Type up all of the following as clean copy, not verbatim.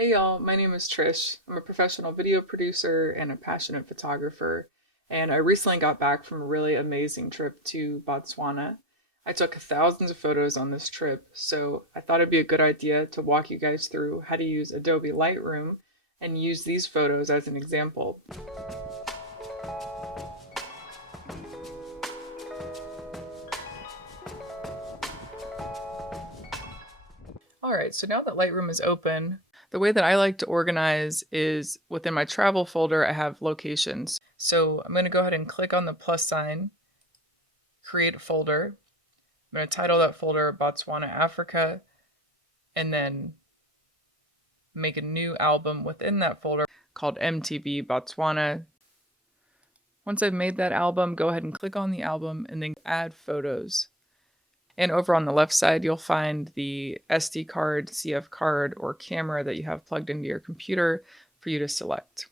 Hey y'all, my name is Trish. I'm a professional video producer and a passionate photographer, and I recently got back from a really amazing trip to Botswana. I took thousands of photos on this trip, so I thought it'd be a good idea to walk you guys through how to use Adobe Lightroom and use these photos as an example. Alright, so now that Lightroom is open, the way that I like to organize is within my travel folder, I have locations. So I'm going to go ahead and click on the plus sign, create a folder. I'm going to title that folder Botswana, Africa, and then make a new album within that folder called MTB Botswana. Once I've made that album, go ahead and click on the album and then add photos. And over on the left side, you'll find the SD card, CF card, or camera that you have plugged into your computer for you to select.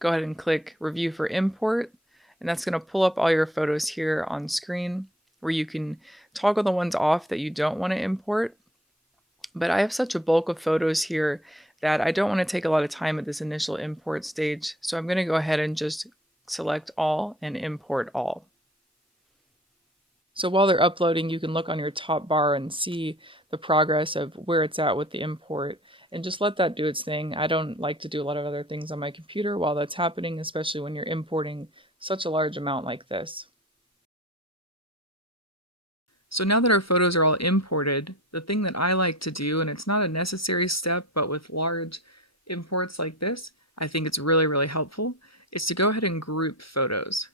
Go ahead and click Review for Import, and that's going to pull up all your photos here on screen where you can toggle the ones off that you don't want to import. But I have such a bulk of photos here that I don't want to take a lot of time at this initial import stage, so I'm going to go ahead and just select all and import all. So while they're uploading, you can look on your top bar and see the progress of where it's at with the import, and just let that do its thing. I don't like to do a lot of other things on my computer while that's happening, especially when you're importing such a large amount like this. So now that our photos are all imported, the thing that I like to do, and it's not a necessary step, but with large imports like this, I think it's really, really helpful, is to go ahead and group photos.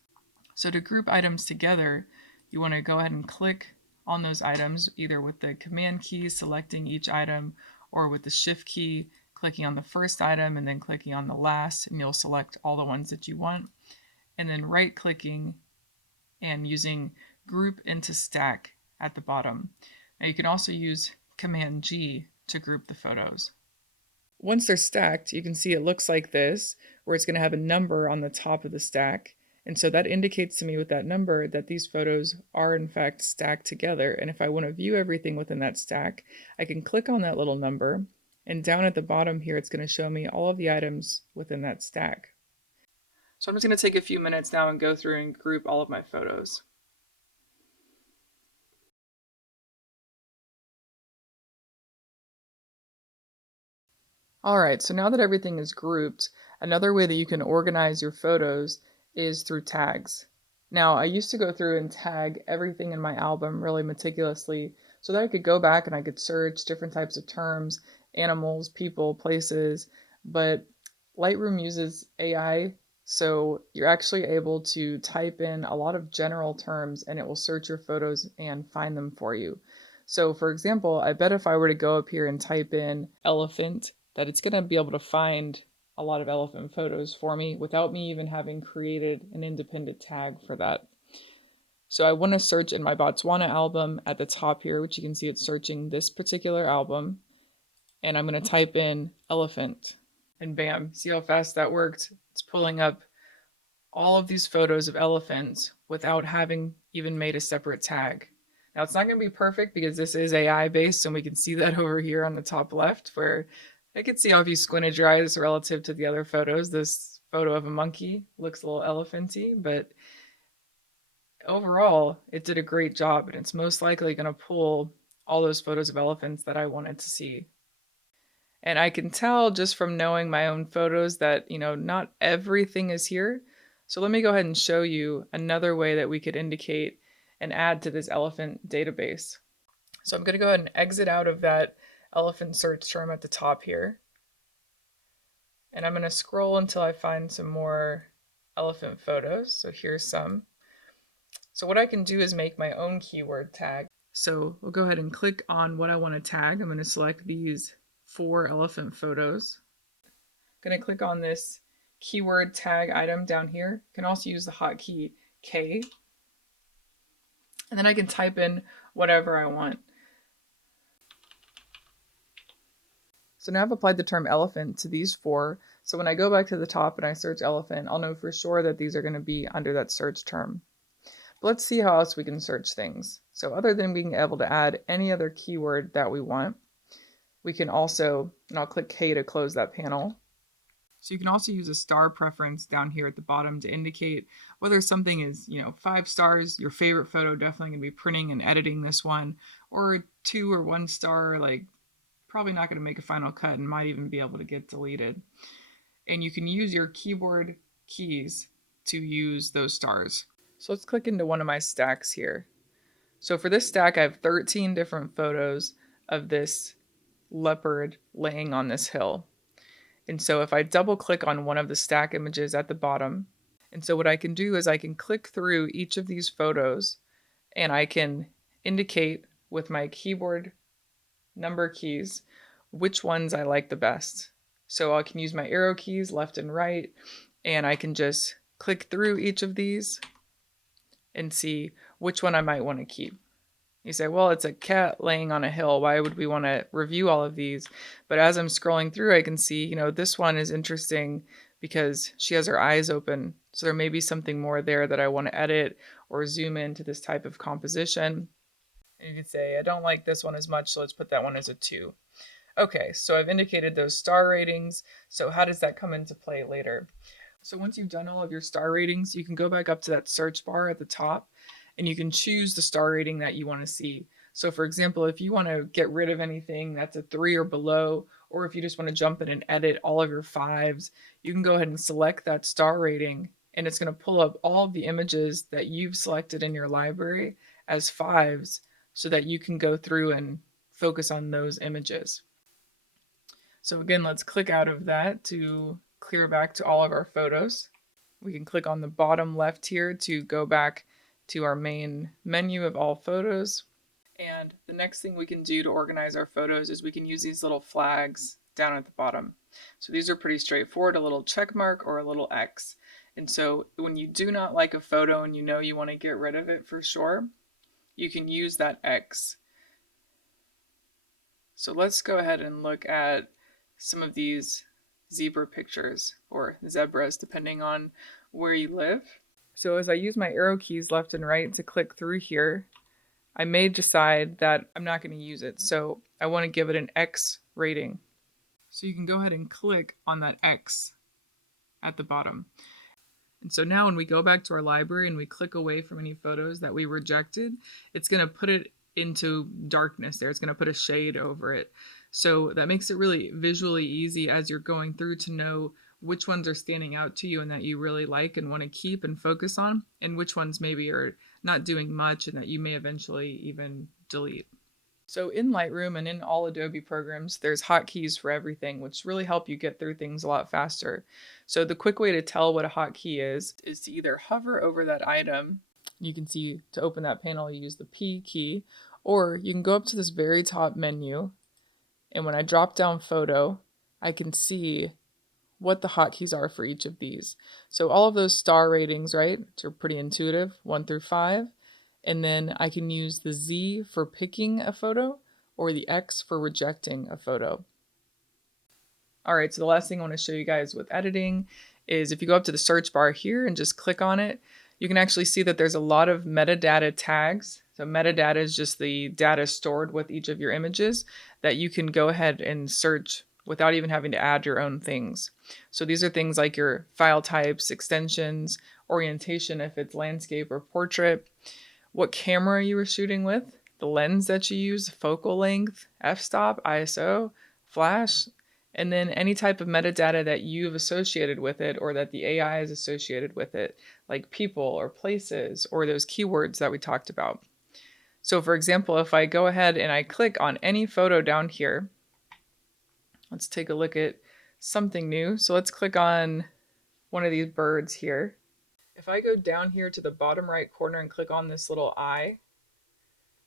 So to group items together, you want to go ahead and click on those items, either with the Command key selecting each item, or with the Shift key clicking on the first item and then clicking on the last, and you'll select all the ones that you want. And then right-clicking and using Group into Stack at the bottom. Now you can also use Command G to group the photos. Once they're stacked, you can see it looks like this, where it's going to have a number on the top of the stack. And so that indicates to me with that number that these photos are in fact stacked together. And if I want to view everything within that stack, I can click on that little number, and down at the bottom here, it's going to show me all of the items within that stack. So I'm just going to take a few minutes now and go through and group all of my photos. Alright, so now that everything is grouped, another way that you can organize your photos is through tags. Now, I used to go through and tag everything in my album really meticulously so that I could go back and I could search different types of terms, animals, people, places, but Lightroom uses AI, so you're actually able to type in a lot of general terms and it will search your photos and find them for you. So for example, I bet if I were to go up here and type in elephant, that it's going to be able to find a lot of elephant photos for me without me even having created an independent tag for that. So I want to search in my Botswana album at the top here, which you can see it's searching this particular album. And I'm going to type in elephant. And bam, see how fast that worked? It's pulling up all of these photos of elephants without having even made a separate tag. Now it's not going to be perfect because this is AI based, and we can see that over here on the top left where I could see how if you squinted your eyes relative to the other photos, this photo of a monkey looks a little elephanty, but overall, it did a great job, and it's most likely going to pull all those photos of elephants that I wanted to see. And I can tell just from knowing my own photos that, not everything is here. So let me go ahead and show you another way that we could indicate and add to this elephant database. So I'm going to go ahead and exit out of that elephant search term at the top here. And I'm going to scroll until I find some more elephant photos. So here's some. So what I can do is make my own keyword tag. So we'll go ahead and click on what I want to tag. I'm going to select these 4 elephant photos. I'm going to click on this keyword tag item down here. You can also use the hotkey K. And then I can type in whatever I want. So now I've applied the term elephant to these 4. So when I go back to the top and I search elephant, I'll know for sure that these are going to be under that search term. But let's see how else we can search things. So other than being able to add any other keyword that we want, We can also, and I'll click K to close that panel. So you can also use a star preference down here at the bottom to indicate whether something is, 5 stars, your favorite photo, definitely going to be printing and editing this one, or 2 or 1 star, like probably not going to make a final cut and might even be able to get deleted. And you can use your keyboard keys to use those stars. So let's click into one of my stacks here. So for this stack, I have 13 different photos of this leopard laying on this hill. And so if I double click on one of the stack images at the bottom, and so what I can do is I can click through each of these photos and I can indicate with my keyboard number keys which ones I like the best. So I can use my arrow keys left and right, and I can just click through each of these and see which one I might want to keep. You say, well, it's a cat laying on a hill. Why would we want to review all of these? But as I'm scrolling through, I can see, this one is interesting because she has her eyes open. So there may be something more there that I want to edit or zoom into this type of composition. And you could say, I don't like this one as much, so let's put that one as a 2. Okay, so I've indicated those star ratings. So how does that come into play later? So once you've done all of your star ratings, you can go back up to that search bar at the top and you can choose the star rating that you want to see. So for example, if you want to get rid of anything that's a 3 or below, or if you just want to jump in and edit all of your 5s, you can go ahead and select that star rating and it's going to pull up all of the images that you've selected in your library as 5s so that you can go through and focus on those images. So again, let's click out of that to clear back to all of our photos. We can click on the bottom left here to go back to our main menu of all photos. And the next thing we can do to organize our photos is we can use these little flags down at the bottom. So these are pretty straightforward, a little check mark or a little X. And so when you do not like a photo and you want to get rid of it for sure, you can use that X. So let's go ahead and look at some of these zebra pictures, or zebras depending on where you live. So as I use my arrow keys left and right to click through here, I may decide that I'm not going to use it. So I want to give it an X rating. So you can go ahead and click on that X at the bottom. And so now when we go back to our library and we click away from any photos that we rejected, it's going to put it into darkness there. It's going to put a shade over it. So that makes it really visually easy as you're going through to know which ones are standing out to you and that you really like and want to keep and focus on, and which ones maybe are not doing much and that you may eventually even delete. So in Lightroom and in all Adobe programs, there's hotkeys for everything, which really help you get through things a lot faster. So the quick way to tell what a hotkey is to either hover over that item. You can see to open that panel, you use the P key, or you can go up to this very top menu. And when I drop down photo, I can see what the hotkeys are for each of these. So all of those star ratings, right, which are pretty intuitive, 1 through 5. And then I can use the Z for picking a photo or the X for rejecting a photo. All right, so the last thing I want to show you guys with editing is if you go up to the search bar here and just click on it, you can actually see that there's a lot of metadata tags. So metadata is just the data stored with each of your images that you can go ahead and search without even having to add your own things. So these are things like your file types, extensions, orientation if it's landscape or portrait, what camera you were shooting with, the lens that you use, focal length, f-stop, ISO, flash, and then any type of metadata that you've associated with it or that the AI is associated with it, like people or places or those keywords that we talked about. So for example, if I go ahead and I click on any photo down here, let's take a look at something new. So let's click on one of these birds here. If I go down here to the bottom right corner and click on this little eye,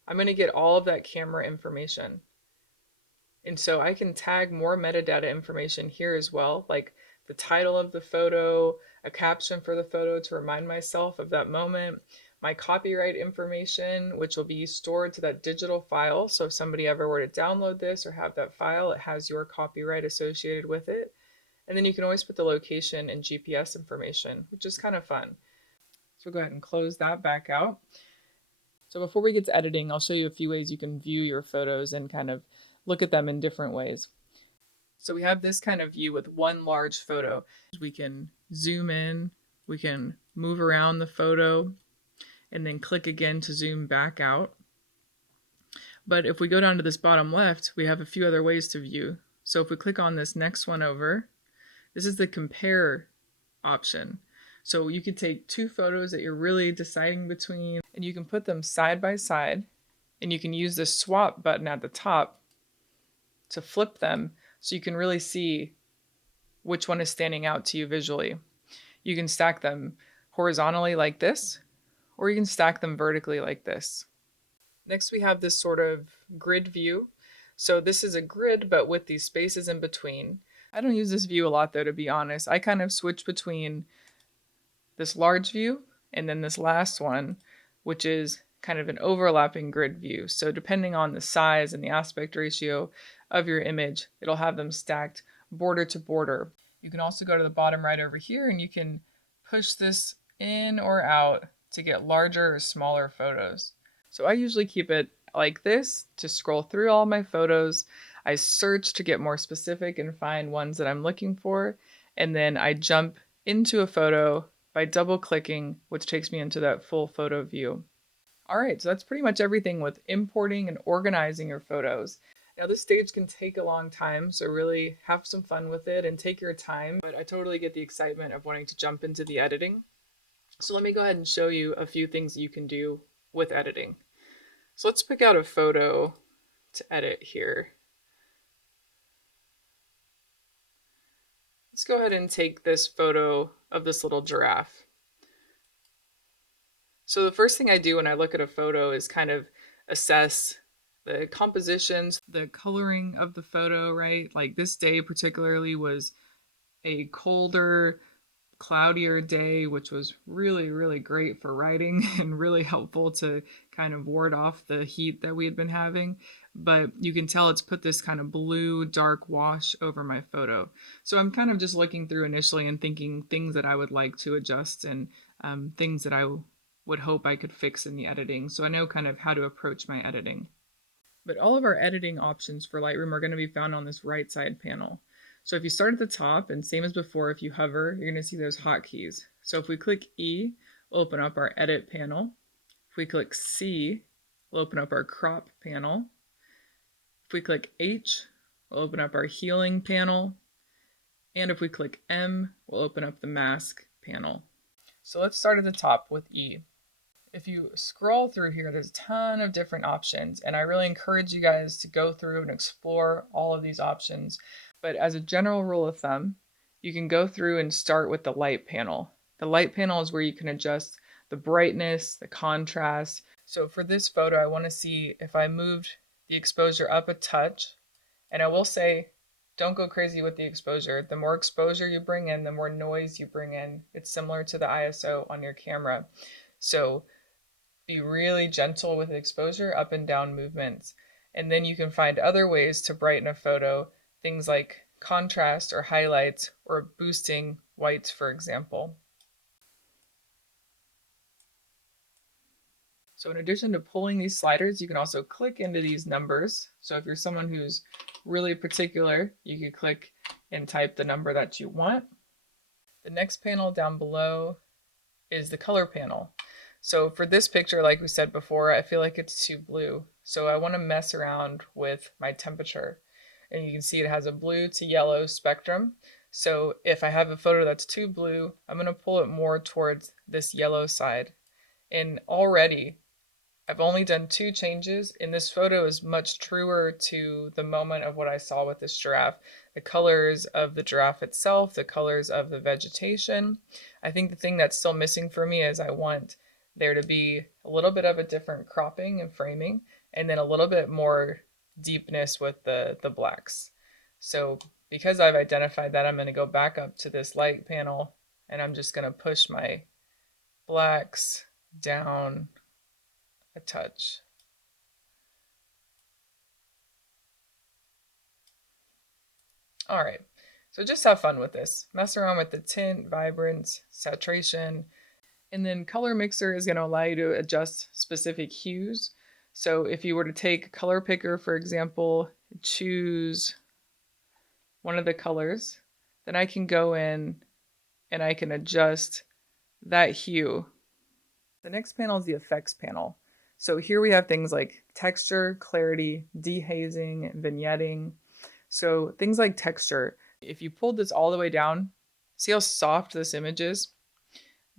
I'm going to get all of that camera information. And so I can tag more metadata information here as well, like the title of the photo, a caption for the photo to remind myself of that moment, my copyright information, which will be stored to that digital file. So if somebody ever were to download this or have that file, it has your copyright associated with it. And then you can always put the location and GPS information, which is kind of fun. So go ahead and close that back out. So before we get to editing, I'll show you a few ways you can view your photos and kind of look at them in different ways. So we have this kind of view with one large photo. We can zoom in, we can move around the photo, and then click again to zoom back out. But if we go down to this bottom left, we have a few other ways to view. So if we click on this next one over, this is the compare option. So you could take two photos that you're really deciding between, and you can put them side by side, and you can use the swap button at the top to flip them so you can really see which one is standing out to you visually. You can stack them horizontally like this, or you can stack them vertically like this. Next, we have this sort of grid view. So this is a grid, but with these spaces in between. I don't use this view a lot though, to be honest. I kind of switch between this large view and then this last one, which is kind of an overlapping grid view. So depending on the size and the aspect ratio of your image, it'll have them stacked border to border. You can also go to the bottom right over here and you can push this in or out to get larger or smaller photos. So I usually keep it like this to scroll through all my photos. I search to get more specific and find ones that I'm looking for, and then I jump into a photo by double clicking, which takes me into that full photo view. All right, so that's pretty much everything with importing and organizing your photos. Now this stage can take a long time, so really have some fun with it and take your time, but I totally get the excitement of wanting to jump into the editing. So let me go ahead and show you a few things you can do with editing. So let's pick out a photo to edit here. Let's go ahead and take this photo of this little giraffe. So the first thing I do when I look at a photo is kind of assess the compositions, the coloring of the photo, right? Like this day particularly was a colder, cloudier day, which was really, really great for writing and really helpful to kind of ward off the heat that we had been having. But you can tell it's put this kind of blue, dark wash over my photo. So I'm kind of just looking through initially and thinking things that I would like to adjust and things that I would hope I could fix in the editing. So I know kind of how to approach my editing. But all of our editing options for Lightroom are going to be found on this right side panel. So if you start at the top, and same as before, if you hover, you're going to see those hotkeys. So if we click E, we'll open up our edit panel. If we click C, we'll open up our crop panel. If we click H, we'll open up our healing panel. And if we click M, we'll open up the mask panel. So let's start at the top with E. If you scroll through here, there's a ton of different options, and I really encourage you guys to go through and explore all of these options. But as a general rule of thumb, you can go through and start with the light panel. The light panel is where you can adjust the brightness, the contrast. So for this photo, I want to see if I moved the exposure up a touch. And I will say, don't go crazy with the exposure. The more exposure you bring in, the more noise you bring in. It's similar to the ISO on your camera. So be really gentle with exposure, up and down movements. And then you can find other ways to brighten a photo, things like contrast or highlights or boosting whites, for example. So in addition to pulling these sliders, you can also click into these numbers. So if you're someone who's really particular, you can click and type the number that you want. The next panel down below is the color panel. So for this picture, like we said before, I feel like it's too blue. So I want to mess around with my temperature. And you can see it has a blue to yellow spectrum. So if I have a photo that's too blue, I'm going to pull it more towards this yellow side. And already, I've only done 2 changes, and this photo is much truer to the moment of what I saw with this giraffe. The colors of the giraffe itself, the colors of the vegetation. I think the thing that's still missing for me is I want there to be a little bit of a different cropping and framing, and then a little bit more deepness with the blacks. So because I've identified that, I'm going to go back up to this light panel, and I'm just going to push my blacks down a touch. All right, so just have fun with this. Mess around with the tint, vibrance, saturation, and then Color Mixer is going to allow you to adjust specific hues. So if you were to take color picker, for example, choose one of the colors, then I can go in and I can adjust that hue. The next panel is the effects panel. So here we have things like texture, clarity, dehazing, vignetting. So things like texture, if you pulled this all the way down, see how soft this image is?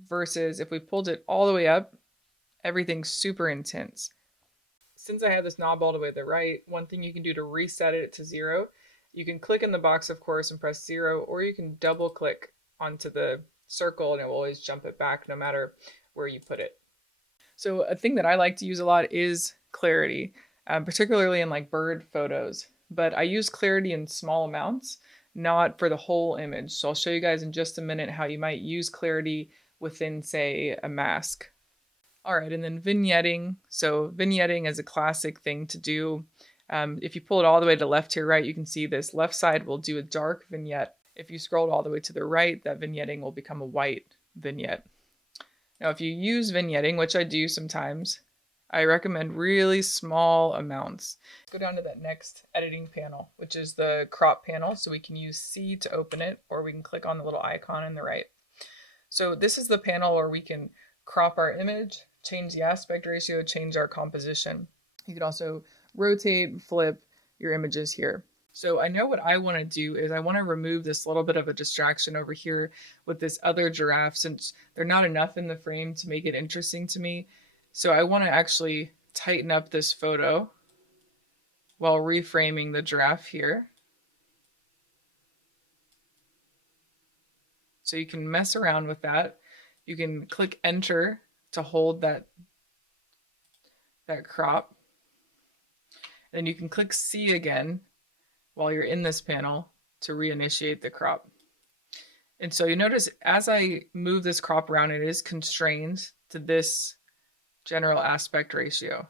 Versus if we pulled it all the way up, everything's super intense. Since I have this knob all the way to the right, one thing you can do to reset it to 0, you can click in the box, of course, and press 0, or you can double click onto the circle and it will always jump it back no matter where you put it. So a thing that I like to use a lot is clarity, particularly in like bird photos. But I use clarity in small amounts, not for the whole image. So I'll show you guys in just a minute how you might use clarity within, say, a mask. All right, and then vignetting. So vignetting is a classic thing to do. If you pull it all the way to the left here, right, you can see this left side will do a dark vignette. If you scroll all the way to the right, that vignetting will become a white vignette. Now, if you use vignetting, which I do sometimes, I recommend really small amounts. Let's go down to that next editing panel, which is the crop panel. So we can use C to open it, or we can click on the little icon on the right. So this is the panel where we can crop our image, change the aspect ratio, change our composition. You can also rotate, flip your images here. So I know what I want to do is I want to remove this little bit of a distraction over here with this other giraffe, since they're not enough in the frame to make it interesting to me. So I want to actually tighten up this photo while reframing the giraffe here. So you can mess around with that. You can click enter to hold that crop. And then you can click C again while you're in this panel to reinitiate the crop. And so you notice as I move this crop around, it is constrained to this general aspect ratio.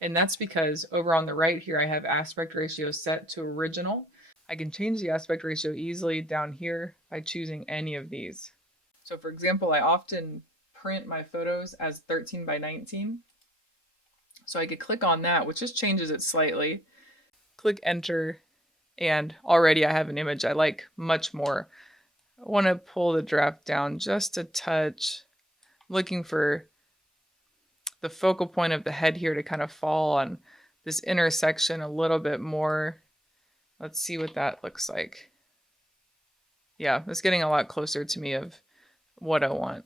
And that's because over on the right here, I have aspect ratio set to original. I can change the aspect ratio easily down here by choosing any of these. So for example, I often print my photos as 13 by 19. So I could click on that, which just changes it slightly. Click enter, and already I have an image I like much more. I want to pull the draft down just a touch. I'm looking for the focal point of the head here to kind of fall on this intersection a little bit more. Let's see what that looks like. Yeah, it's getting a lot closer to me of what I want.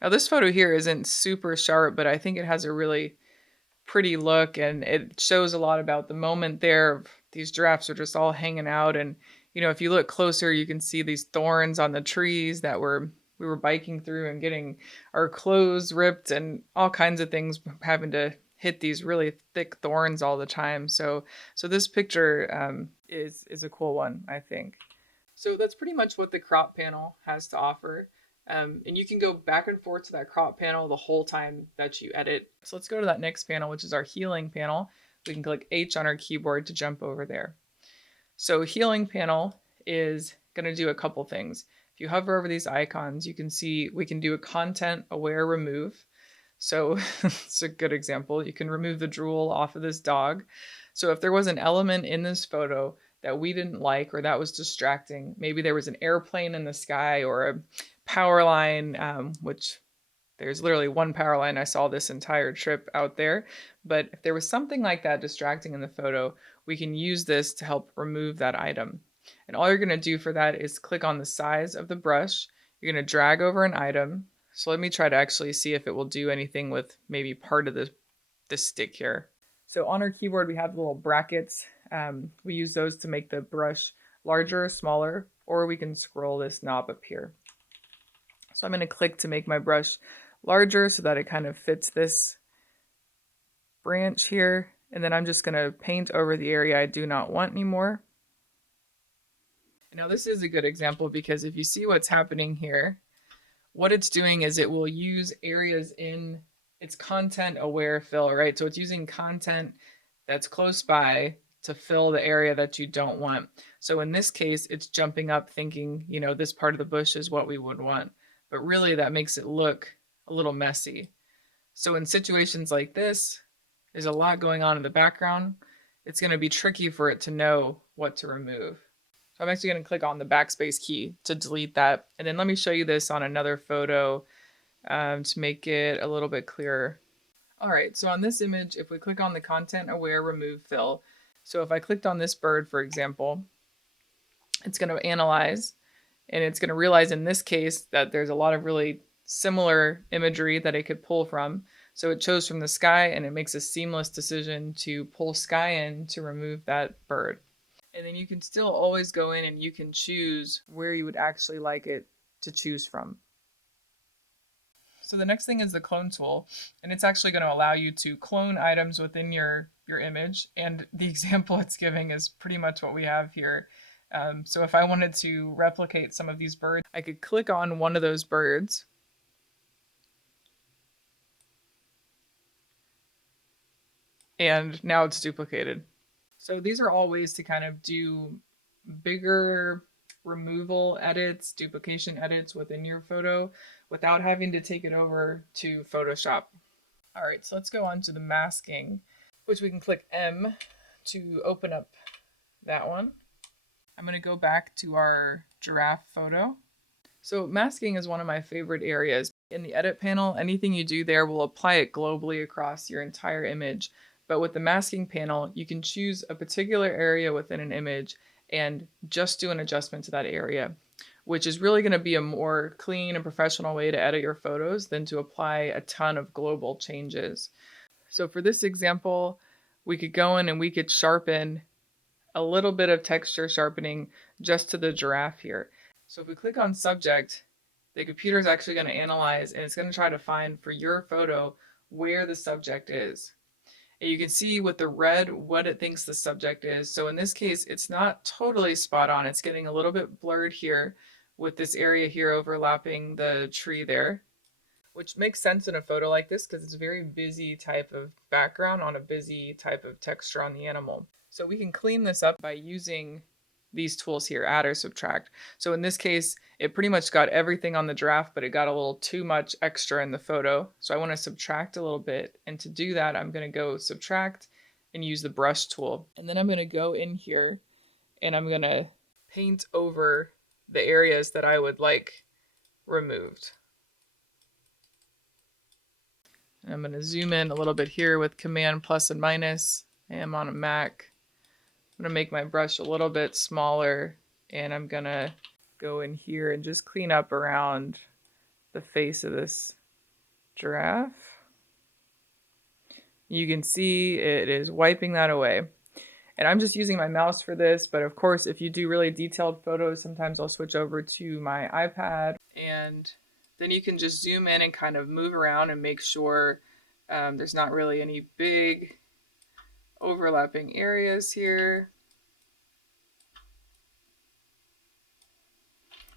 Now this photo here isn't super sharp, but I think it has a really pretty look, and it shows a lot about the moment there. These giraffes are just all hanging out, and you know, if you look closer, you can see these thorns on the trees that we were biking through and getting our clothes ripped and all kinds of things, having to hit these really thick thorns all the time. So this picture is a cool one, I think. So that's pretty much what the crop panel has to offer. And you can go back and forth to that crop panel the whole time that you edit. So let's go to that next panel, which is our healing panel. We can click H on our keyboard to jump over there. So healing panel is going to do a couple things. If you hover over these icons, you can see we can do a content aware remove. So it's a good example. You can remove the drool off of this dog. So if there was an element in this photo that we didn't like or that was distracting, maybe there was an airplane in the sky or a power line, which there's literally one power line I saw this entire trip out there. But if there was something like that distracting in the photo, we can use this to help remove that item. And all you're going to do for that is click on the size of the brush. You're going to drag over an item. So let me try to actually see if it will do anything with maybe part of the stick here. So on our keyboard, we have the little brackets. We use those to make the brush larger or smaller, or we can scroll this knob up here. So I'm going to click to make my brush larger so that it kind of fits this branch here. And then I'm just going to paint over the area I do not want anymore. Now this is a good example because if you see what's happening here, what it's doing is it will use areas in its content aware fill, right? So it's using content that's close by to fill the area that you don't want. So in this case, it's jumping up thinking, you know, this part of the bush is what we would want. But really that makes it look a little messy. So in situations like this, there's a lot going on in the background. It's going to be tricky for it to know what to remove. So I'm actually going to click on the backspace key to delete that. And then let me show you this on another photo to make it a little bit clearer. All right, so on this image, if we click on the content aware remove fill, so if I clicked on this bird, for example, it's going to analyze and it's going to realize in this case that there's a lot of really similar imagery that it could pull from. So it chose from the sky and it makes a seamless decision to pull sky in to remove that bird. And then you can still always go in and you can choose where you would actually like it to choose from. So the next thing is the clone tool, and it's actually going to allow you to clone items within your image. And the example it's giving is pretty much what we have here. So if I wanted to replicate some of these birds, I could click on one of those birds. And now it's duplicated. So these are all ways to kind of do bigger removal edits, duplication edits within your photo without having to take it over to Photoshop. All right, so let's go on to the masking, which we can click M to open up that one. I'm going to go back to our giraffe photo. So masking is one of my favorite areas. In the edit panel, anything you do there will apply it globally across your entire image. But with the masking panel, you can choose a particular area within an image and just do an adjustment to that area, which is really going to be a more clean and professional way to edit your photos than to apply a ton of global changes. So for this example, we could go in and we could sharpen a little bit of texture sharpening just to the giraffe here. So if we click on subject, the computer is actually going to analyze and it's going to try to find for your photo where the subject is. And you can see with the red what it thinks the subject is. So in this case, it's not totally spot on. It's getting a little bit blurred here with this area here overlapping the tree there, which makes sense in a photo like this because it's a very busy type of background on a busy type of texture on the animal. So we can clean this up by using these tools here, add or subtract. So in this case, it pretty much got everything on the giraffe, but it got a little too much extra in the photo. So I want to subtract a little bit. And to do that, I'm going to go subtract and use the brush tool. And then I'm going to go in here and I'm going to paint over the areas that I would like removed. And I'm going to zoom in a little bit here with Command plus and minus. I am on a Mac. I'm going to make my brush a little bit smaller and I'm going to go in here and just clean up around the face of this giraffe. You can see it is wiping that away. And I'm just using my mouse for this, but of course, if you do really detailed photos, sometimes I'll switch over to my iPad and then you can just zoom in and kind of move around and make sure there's not really any big overlapping areas here.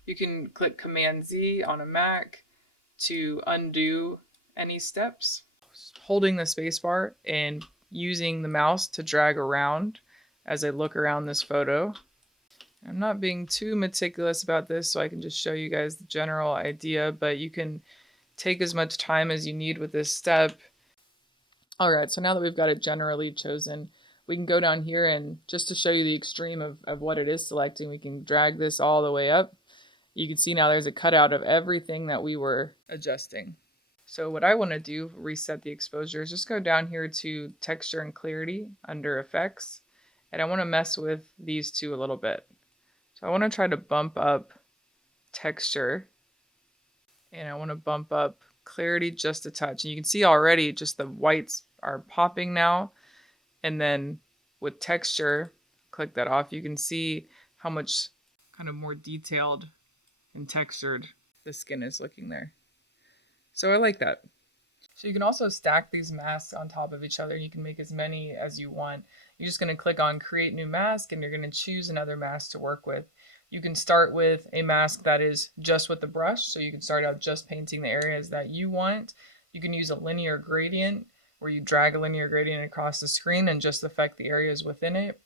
You can click Command Z on a Mac to undo any steps. Holding the spacebar and using the mouse to drag around as I look around this photo. I'm not being too meticulous about this, so I can just show you guys the general idea, but you can take as much time as you need with this step. All right, so now that we've got it generally chosen, we can go down here and just to show you the extreme of what it is selecting, we can drag this all the way up. You can see now there's a cutout of everything that we were adjusting. So what I want to do, reset the exposure, is just go down here to texture and clarity under effects. And I want to mess with these two a little bit. So I want to try to bump up texture. And I want to bump up clarity just a touch. And you can see already just the whites are popping now. And then with texture, click that off, you can see how much kind of more detailed and textured the skin is looking there. So I like that. So you can also stack these masks on top of each other. You can make as many as you want. You're just going to click on create new mask and you're going to choose another mask to work with. You can start with a mask that is just with the brush. So you can start out just painting the areas that you want. You can use a linear gradient where you drag a linear gradient across the screen and just affect the areas within it.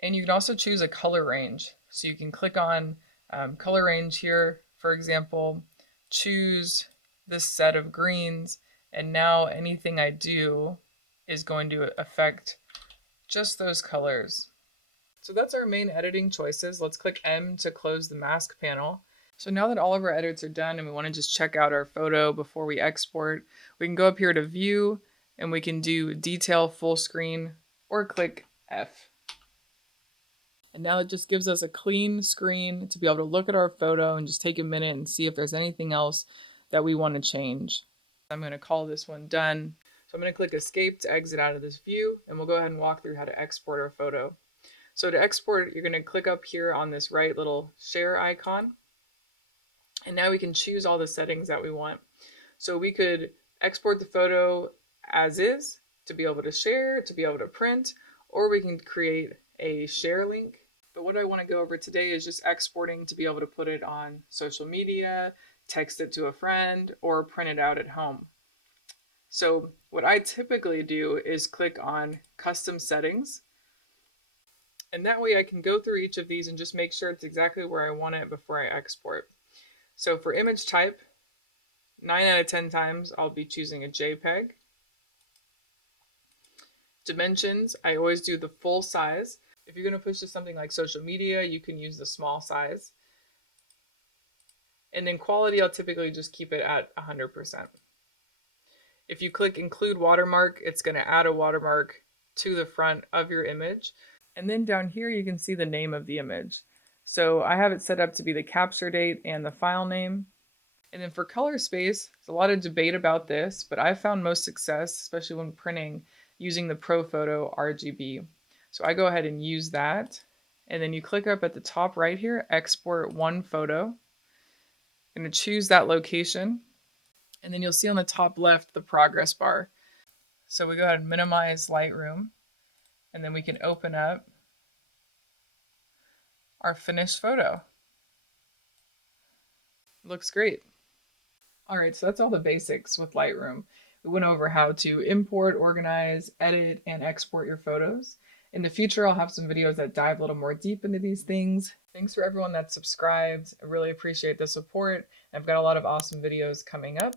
And you can also choose a color range. So you can click on color range here, for example, choose this set of greens, And now anything I do is going to affect just those colors. So that's our main editing choices. Let's click M to close the mask panel. So now that all of our edits are done and we want to just check out our photo before we export, we can go up here to View and we can do Detail Full Screen or click F. And now it just gives us a clean screen to be able to look at our photo and just take a minute and see if there's anything else that we want to change. I'm going to call this one done. So I'm going to click Escape to exit out of this view, and we'll go ahead and walk through how to export our photo. So to export, you're going to click up here on this right little share icon, and now we can choose all the settings that we want. So we could export the photo as is to be able to share, to be able to print, or we can create a share link. But what I want to go over today is just exporting to be able to put it on social media, text it to a friend, or print it out at home. So what I typically do is click on Custom Settings, and that way I can go through each of these and just make sure it's exactly where I want it before I export. So for image type, 9 out of 10 times I'll be choosing a JPEG. Dimensions, I always do the full size. If you're going to push to something like social media, you can use the small size. And then quality, I'll typically just keep it at 100%. If you click Include Watermark, it's going to add a watermark to the front of your image. And then down here, you can see the name of the image. So I have it set up to be the capture date and the file name. And then for color space, there's a lot of debate about this, but I've found most success, especially when printing, using the ProPhoto RGB. So I go ahead and use that. And then you click up at the top right here, Export One Photo. I'm going to choose that location. And then you'll see on the top left the progress bar. So we go ahead and minimize Lightroom. And then we can open up our finished photo. Looks great. All right, so that's all the basics with Lightroom. We went over how to import, organize, edit, and export your photos. In the future, I'll have some videos that dive a little more deep into these things. Thanks for everyone that's subscribed. I really appreciate the support. I've got a lot of awesome videos coming up.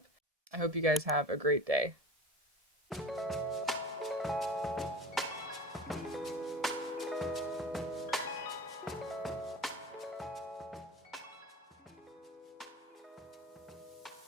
I hope you guys have a great day.